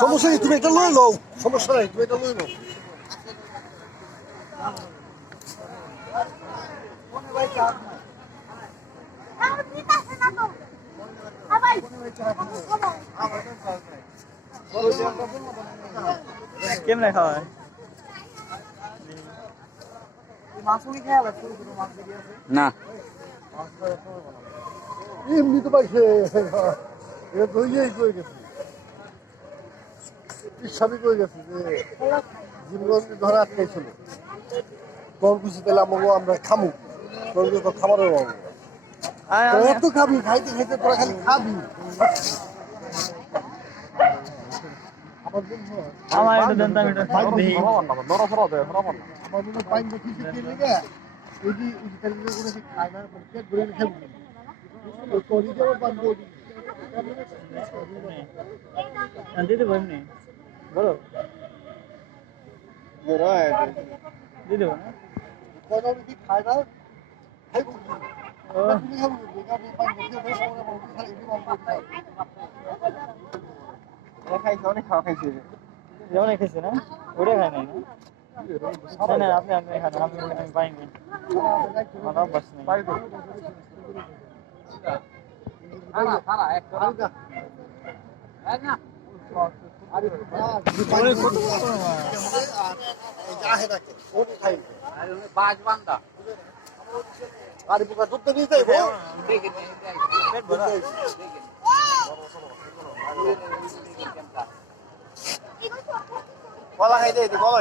সমস্যা নেই, তুমি এটা লই লও, সমস্যা নেই, তুমি এটা লই লও। কেমনে খাওয়া হয়? না এমনি তো পাইছে, এটা তো ইয়েই করে গেছে, ইসাবই করে গেছে যে জীবনগঞ্জ ধরে আটকাইছিল, তোর খুশি তাহলে আমাকে আমরা খামু, তোর তো খাবারের অভাব, তোর তো খাবি, খাইতে খাইতে তোরা খালি খাবি। আমার এটা দেন, আমি এটা দেখি। আমার জন্য পাইন দেখি লেগে ওই যে করে খায় না, পেট ভরে খেলবো করি যাবো পান বলি দিতে পারি নি বলো, দিয়ে দেবো না? কথা কি খায় না খাইবো খাইছে, অনেক খাওয়া খাইছে, অনেক খাইছে না, ওটা খাই নাই না? না আপনি খান, আমি পাইনি, আমার অভ্যাস নেই। কলা খাইতে কলা